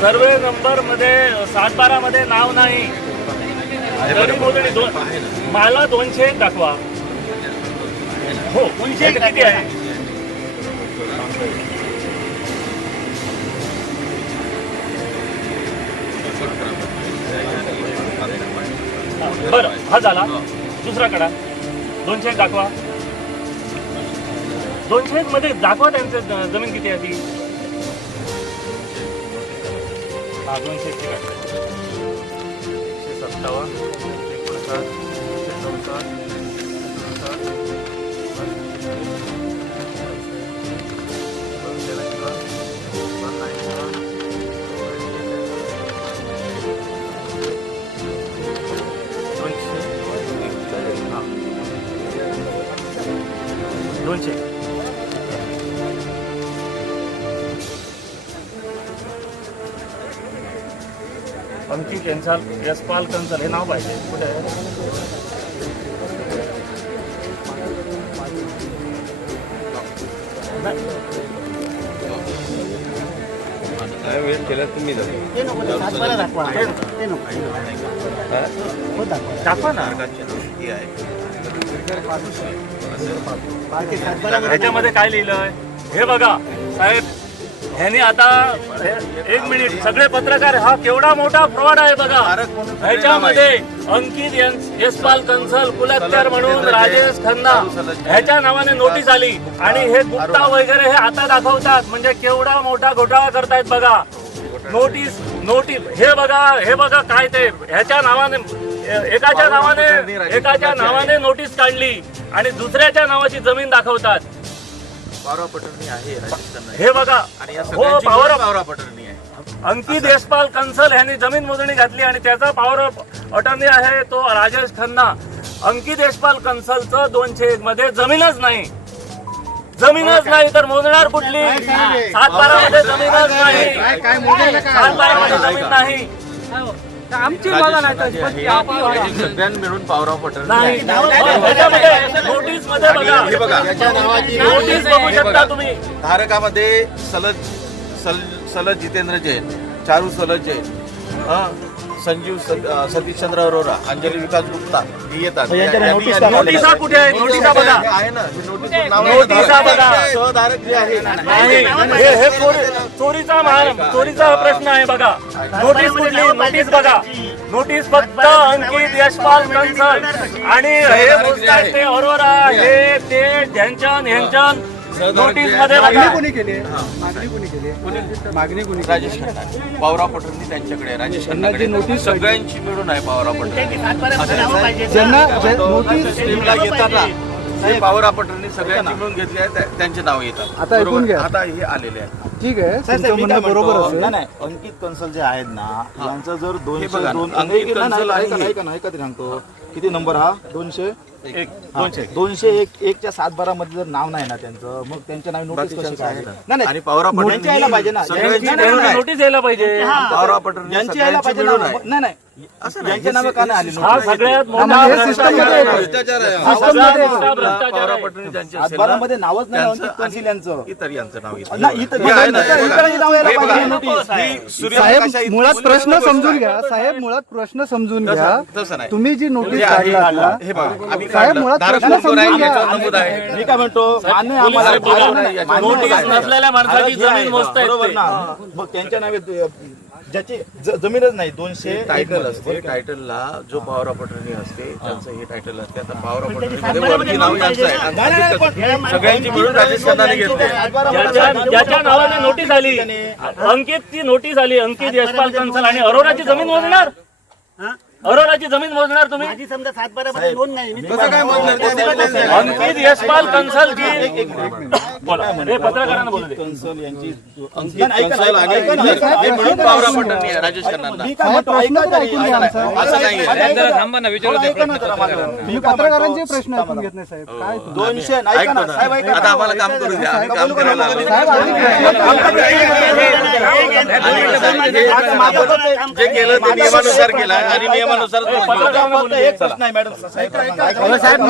सर्वे नंबरमध्ये सात बारा मध्ये नाव नाही जमीन मोजणी दोन मला दोनशे एक दाखवा. हो दोनशे एक किती आहे? बरं हा झाला. दुसरा कडा दोनशे एक दाखवा. दोनशे एक मध्ये दाखवा त्यांचं जमीन किती आहे ती. हा दोनशे एकशे काढा. एकशे सत्तावन्न एकोणसाठ एकशे चौसष्ट एकोणसाठ दोनशे दोनशे दोनशे अंकित यांचाल यशपाल कंसल हे नाव पाहिजे. कुठे आहे? काय वेळ केला तुम्ही दाखवा हो ना. ह्याच्यामध्ये काय लिहिलंय? हे बघा. ह्यानी आता एक मिनिट सगळे पत्रकार हा केवढा मोठा फ्रॉड आहे बघा. ह्याच्यामध्ये अंकित यशपाल कंसल कुलत्यार म्हणून राजेश खन्ना ह्याच्या नावाने नोटीस आली. आणि हे गुप्ता वगैरे हे आता दाखवतात. म्हणजे केवढा मोठा घोटाळा करतायत बघा. नोटीस नोटीस हे बघा हे बघा काय ते. ह्याच्या नावाने एकाच्या नावाने एकाच्या नावाने नोटीस काढली. आणि दुसऱ्याच्या नावाची जमीन दाखवतात. पावरा पटर्नी आहे राजस्थान हे बघा. आणि या हो सगळ्यांची पॉवर ऑफ पावरा पटर्नी आहे अंकित यशपाल कंसल यांनी जमीन मोजणी घातली आणि त्याचा पॉवर ऑफ अटर्नी आहे तो राजेश खन्ना. अंकित यशपाल कंसलचं दोनशे एक मध्ये जमीनच नाही. जमीनच नाही तर मोजणार कुठली? सात बारा मध्ये जमीनच नाही काय मोजायला काय सात बारा मध्ये जमीन नाही. आमची नाही. सगळ्यांना मिळून नोटीसमध्ये हे बघा बघा त्याच्या नावाची नोटीस बघू हे शकता बघा. तुम्ही धारकामध्ये सलज सल सलज जितेंद्र जैन चारू सलज जैन हं, संजीव सतीशचंद्र अरोरा अंजली विकास गुप्ता ही येतात. नोटीस कुठे? नोटिसा बघा. आहे ना. नोटीस आहे? बघा. सहधारक जे आहे. नाही हे हे चोरी- चोरीचा चोरीचा प्रश्न आहे बघा. नोटीस कुठली? नोटीस बघा. नोटीस फक्त अंकित यशपाल कंसल आणि हे बोलतात ते अरोरा हे ते ध्यानचंद ह्यांचंद नोटीसमध्ये मागणी कोणी केली मागणी कोणी केली मागणी कोणी केली? राजेश खन्ना पावरा पटर्नी त्यांच्याकडे आहे. राजेश नोटीस सगळ्यांची मिळून आहे पावरा पटर्नी ज्यांना जे- नोटीस स्ट्रीमला येतात ना ते पावरा पटर्नी सगळ्यांनी मिळून घेतले आहे त्या- त्यांचे नाव येतात आता ऐकून बरोबर? घ्या. आता हे आलेले आहे ठीक आहे तुमचं म्हणणं बरोबर असेल नाही नाही अंकित कंसल जे आहेत ना यांचं जर हे दोनशे बघा, दोन अंकित नाही, नाही, कंसल ऐका आणि ना, ऐका ना ऐका तरी सांगतो किती नंबर हा दोनशे एक दोनशे दोनशे एक एकच्या सात बारा मध्ये जर नाव नाही ना त्यांचं मग त्यांच्या नावे नोटीस कशी काय आहे ना. नाही आणि पावरा यायला पाहिजे ना यांची- आहे. नोटीस यायला पाहिजे पावरा यांची यायला पाहिजे ना आहे. नाही नाही असं नाही. यांच्या नावे का नाही आली हा नोटीस सगळ्यात हा, मोठा मग हे system मध्ये भ्रष्टाचार आहे. भ्रष्टाचार आहे. हा System सगळ्यात मध्ये मोठा आहे. भ्रष्टाचार पावरा आहे. पटर्नी ज्यांचे सात असेल बारा ना, मध्ये नावच नाही त्यांचं अंकित कंसिल यांचं इतर यांचं नाव. नाही इथं हे आहे ना, हे बघा. इथं नाव यायला हे पाहिजे बघा. नोटीस ही सूर्यप्रकाशा साहेब मुळात प्रश्न समजून आहे. घ्या साहेब मुळात प्रश्न समजून घ्या तसं नाही. तुम्ही जी नोटीस आहे, काढला हे बघा आम्ही साहेब, काढलं. मुळात प्रश्न आहे, समजून घ्या. याच्यावर नमूद आहे. मी काय म्हणतो मान्य आहे आम्हाला. आहे, नोटीस आहे. नसलेल्या माणसाची हे आहे, जमीन मोजता बरोबर ना? मग त्यांच्या नावे ज्याची ज- जमीनच नाही दोनशे एक टायटलमध्ये. असते. टायटलला जो पॉवर ऑपॉर्च्युनिटी असते त्यांचं हे टायटल असते. आता पॉवर ऑपॉर्च्युनिटी वरती नाव यांचं आहे. आणि नाही, नाही, पण- खाली सगळ्यांची मिळून राजेश खन्नाने घेतले. ज्याच्या ज्याच्या नावाने नोटीस आली अंकितची नोटीस आली अंकित यशपाल कंसल आणि अरोराची जमीन मोजणार? अरोराची जमीन मोजणार तुम्ही माझी समजा सातबारा मध्ये नोंद नाही मी कसं काय मोजणार ते? ते बोलत नाही. अंकित यशपाल जी बोला हे पत्रकारांना बोलू दे यांची अंकित हे हे पॉवर राजेश. असं नाही. थांबा ना, विचारू दे, पत्रकारांचे प्रश्न ऐकून घेत नाही साहेब काय? दोनशे. आता आम्हाला काम करू द्या आम्ही काम करायला जे केलं ते नियमानुसार केलं आणि नियमानुसार फक्त एक प्रश्न आहे मॅडम. साहेब